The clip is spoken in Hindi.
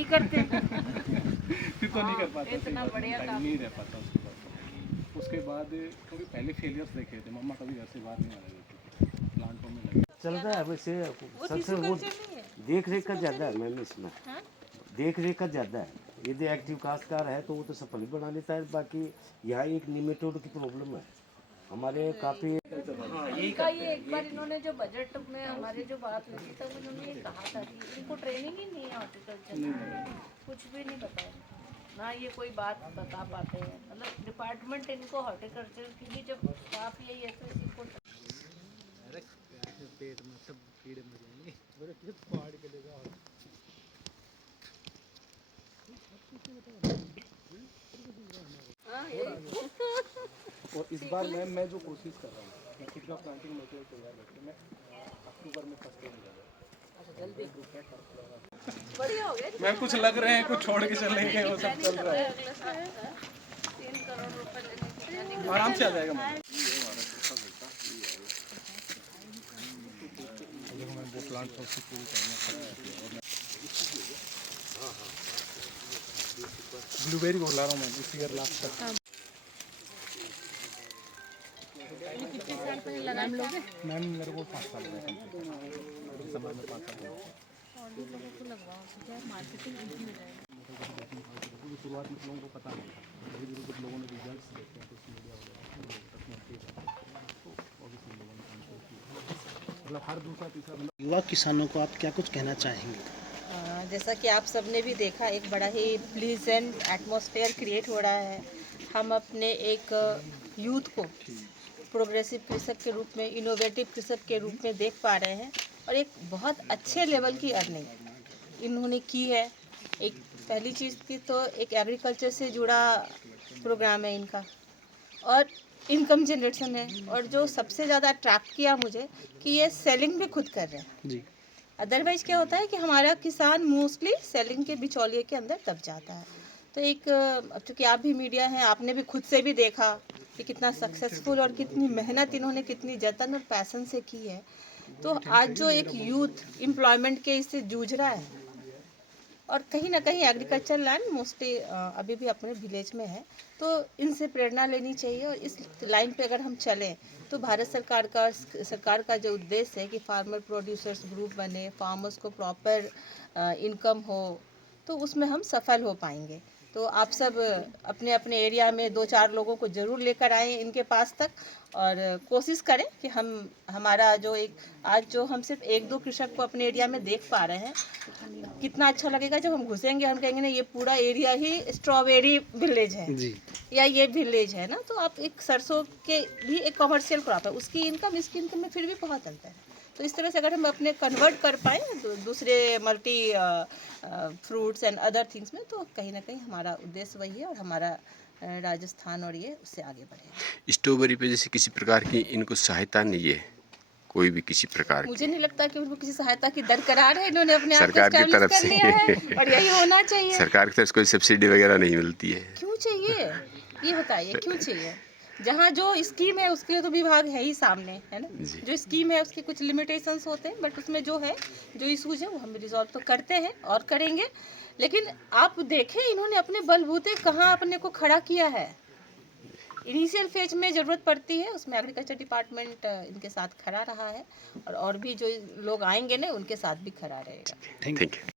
ही करते फिर तो नहीं कर पाता, इतना बढ़िया काम नहीं रह पाता उसके बाद। उसके बाद क्योंकि पहले फेलियर्स देखे थे, मम्मा कभी घर से बाहर नहीं आ रही थी, प्लांटों में लगे चल रहा है वैसे। सबसे वो देख रेख का ज़्यादा है मैम इसमें, देख रेख का ज़्यादा है। यदि एक्टिव काश्तकार है तो वो तो सफल ही बना लेता है। बाकी यहाँ एक निमेटोड की प्रॉब्लम है हमारे काफ़ी। इनका ये एक बार इन्होंने जो बजट में हमारे जो बात हुई थी तब उन्होंने ये कहा था कि इनको ट्रेनिंग ही नहीं है हॉर्टिकल्चर में, कुछ भी नहीं पता है ना, ये कोई बात बता पाते हैं। मतलब डिपार्टमेंट इनको हॉर्टिकल्चर की भी जब स्टाफ यही है तो इनको पेट में सब कीड़े मर जाएंगे, पहाड़ के ले जाओ। और इस बार मैं जो कोशिश कर रहा हूँ, मैं खुद का प्लांटिंग मटेरियल तैयार करके मैं अक्टूबर में फर्स्ट टाइम जल्दी बढ़िया हो गया। मैं कुछ लग रहे हैं, कुछ छोड़ के चलेंगे, वो सब चल रहा है। अगले साल 3 करोड़ रुपए लेने की आराम से आ जाएगा। मैं वो प्लांट उसकी पूरी ब्लूबेरी बोल रहा हूँ मैं इस ईयर लास्ट तक। कितने साल पहले लगा लोगे? मैम मेरे को 5 साल में दिसंबर में 5 साल और भी लोगों को लगवाओ तो क्या मार्केटिंग इजी हो जाएगी। शुरुआत में लोगों को पता नहीं था, धीरे धीरे कुछ लोगों ने रिजल्ट्स देखे हैं, कुछ मीडिया वगैरह तो ऑब्वियसली लोगों ने कंट्रोल किया। मतलब हर दूसरा तीसरा बंदा। युवा किसानों को आप क्या कुछ कहना चाहेंगे? जैसा कि आप सबने भी देखा, एक बड़ा ही प्लीजेंट एटमॉस्फेयर क्रिएट हो रहा है। हम अपने एक यूथ को प्रोग्रेसिव कृषक के रूप में, इनोवेटिव कृषक के रूप में देख पा रहे हैं और एक बहुत अच्छे लेवल की अर्निंग इन्होंने की है। एक पहली चीज़ की तो एक एग्रीकल्चर से जुड़ा प्रोग्राम है इनका और इनकम जनरेशन है, और जो सबसे ज़्यादा अट्रैक्ट किया मुझे कि ये सेलिंग भी खुद कर रहे हैं जी। अदरवाइज क्या होता है कि हमारा किसान मोस्टली सेलिंग के बिचौलिए के अंदर दब जाता है। तो एक, अब चूँकि आप भी मीडिया हैं, आपने भी खुद से भी देखा कि कितना सक्सेसफुल और कितनी मेहनत इन्होंने कितनी जतन और पैसन से की है। तो आज जो एक यूथ एम्प्लॉयमेंट के इससे जूझ रहा है और कहीं ना कहीं एग्रीकल्चर लैंड मोस्टली अभी भी अपने विलेज में है, तो इनसे प्रेरणा लेनी चाहिए। और इस लाइन पे अगर हम चलें तो भारत सरकार का जो उद्देश्य है कि फार्मर प्रोड्यूसर्स ग्रुप बने, फार्मर्स को प्रॉपर इनकम हो, तो उसमें हम सफल हो पाएंगे। तो आप सब अपने अपने एरिया में 2-4 लोगों को ज़रूर लेकर आएँ इनके पास तक और कोशिश करें कि हमारा जो एक आज जो हम सिर्फ 1-2 कृषक को अपने एरिया में देख पा रहे हैं, कितना अच्छा लगेगा जब हम घुसेंगे, हम कहेंगे ना ये पूरा एरिया ही स्ट्रॉबेरी विलेज है जी। या ये विलेज है ना। तो आप एक सरसों के भी एक कमर्शियल क्रॉप है, उसकी इनकम इसकी इनकम में फिर भी बहुत अंतर है। तो इस तरह से अगर हम अपने कन्वर्ट कर पाएँ दूसरे multi fruits and other things में, तो कहीं ना कहीं हमारा उद्देश्य वही है और हमारा राजस्थान और ये उससे आगे बढ़ेगा। स्ट्रॉबेरी पे जैसे किसी प्रकार की इनको सहायता नहीं है, कोई भी किसी प्रकार मुझे की नहीं लगता कि उनको किसी सहायता की दरकरार है, इन्होंने अपने आप को सरकार की एस्टैब्लिश तरफ कर से लिया है और यही होना चाहिए। सरकार की तरफ से कोई सब्सिडी वगैरह नहीं मिलती है। क्यों चाहिए ये बताइए, क्यों चाहिए? जहाँ जो स्कीम है उसके लिए तो विभाग है ही सामने, है ना। जो स्कीम है उसके कुछ लिमिटेशंस होते हैं, बट उसमें जो है जो इशूज है वो हम रिजॉल्व तो करते हैं और करेंगे। लेकिन आप देखें इन्होंने अपने बलबूते कहाँ अपने को खड़ा किया है। इनिशियल फेज में ज़रूरत पड़ती है, उसमें एग्रीकल्चर डिपार्टमेंट इनके साथ खड़ा रहा है और भी जो लोग आएंगे ना उनके साथ भी खड़ा रहेगा। Thank you.